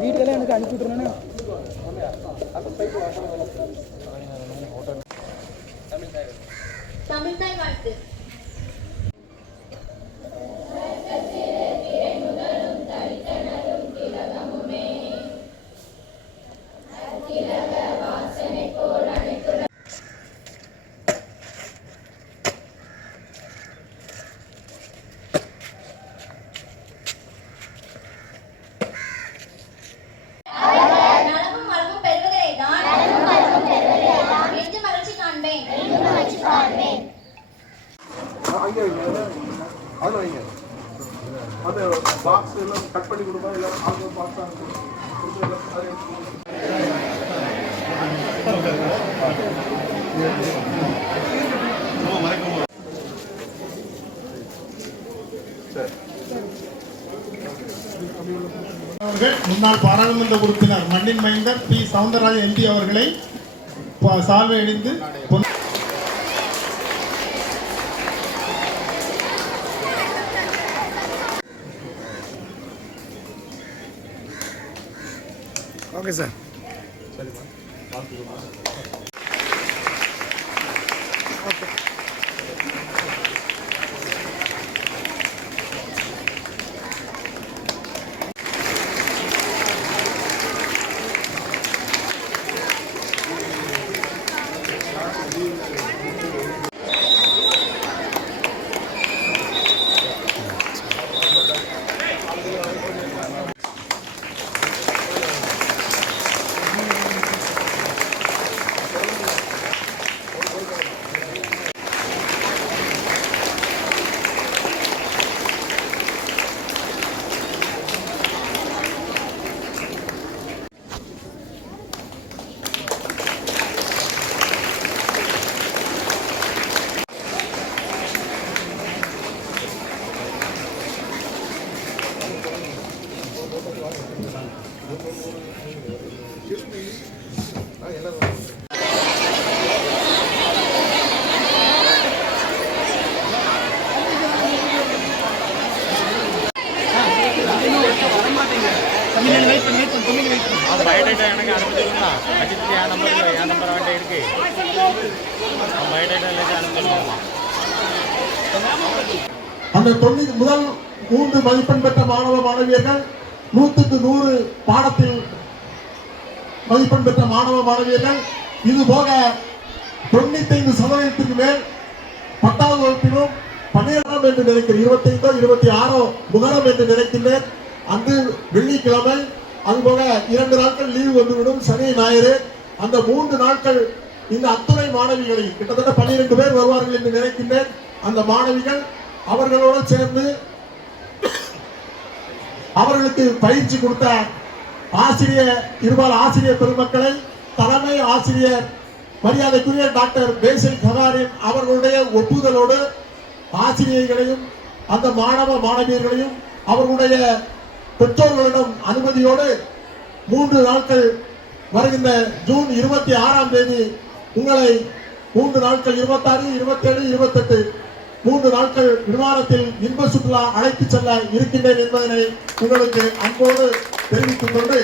வீட்டுக்கெல்லாம் எனக்கு அனுப்பி விட்டுருந்தேன்னா தமிழ்தாய் வாழ்த்து. அந்த பாக்ஸ் எல்லாம் கட் பண்ணி கொடுப்பா இல்லை ஆல்பம் பாக்ஸாக முன்னாள் பாராளுமன்ற உறுப்பினர் மண்ணின் மைந்தர் பி சவுந்தரராஜன் எம்பி அவர்களை சால்வை அணிந்து ஓகே சார். பயோடேட்டா எனக்கு அனுப்பிச்சுருங்களா? அஜித் என் நம்பர் அவன்கிட்ட இருக்கு. பயோடேட்டா எல்லாத்தையும் அனுப்பிச்சுருக்கோம். அந்த முதல் 3 மதிப்பெண் பெற்ற மாணவ மாணவியர்கள் 100க்கு 100 பாடத்தில் மதிப்பெண் பெற்ற மாணவ மாணவியர்கள், இது போக 95% மேல் 10வது வகுப்பிலும் 12ஆம் என்று நினைக்கிறேன், 25ஓ 26ஓ முகரம் என்று நினைக்கின்றேன். அன்று வெள்ளிக்கிழமை, அதுபோக 2 நாட்கள் லீவு வந்துவிடும், சனி ஞாயிறு. அந்த 3 நாட்கள் இந்த அத்துணை மாணவிகளை கிட்டத்தட்ட 12 பேர் வருவார்கள் என்று நினைக்கின்றேன். அந்த மாணவிகள் அவர்களோடு சேர்ந்து அவர்களுக்கு பயிற்சி கொடுத்த இருபால் ஆசிரியர் பெருமக்களை, தலைமை ஆசிரியர் மரியாதைக்குரிய டாக்டர் பேசில் ககாரின் அவர்களுடைய ஒப்புதலோடு ஆசிரியர்களையும் அந்த மாணவ மாணவியர்களையும் அவர்களுடைய பெற்றோர்களிடம் அனுமதியோடு 3 நாட்கள் வருகின்ற ஜூன் 26ஆம் தேதி உங்களை 3 நாட்கள் 26, 27, 28 3 நாட்கள் விமானத்தில் இன்ப சுற்றுலா அழைத்து செல்ல இருக்கின்றேன் என்பதனை உங்களுக்கு அன்போடு தெரிவித்துக் கொண்டு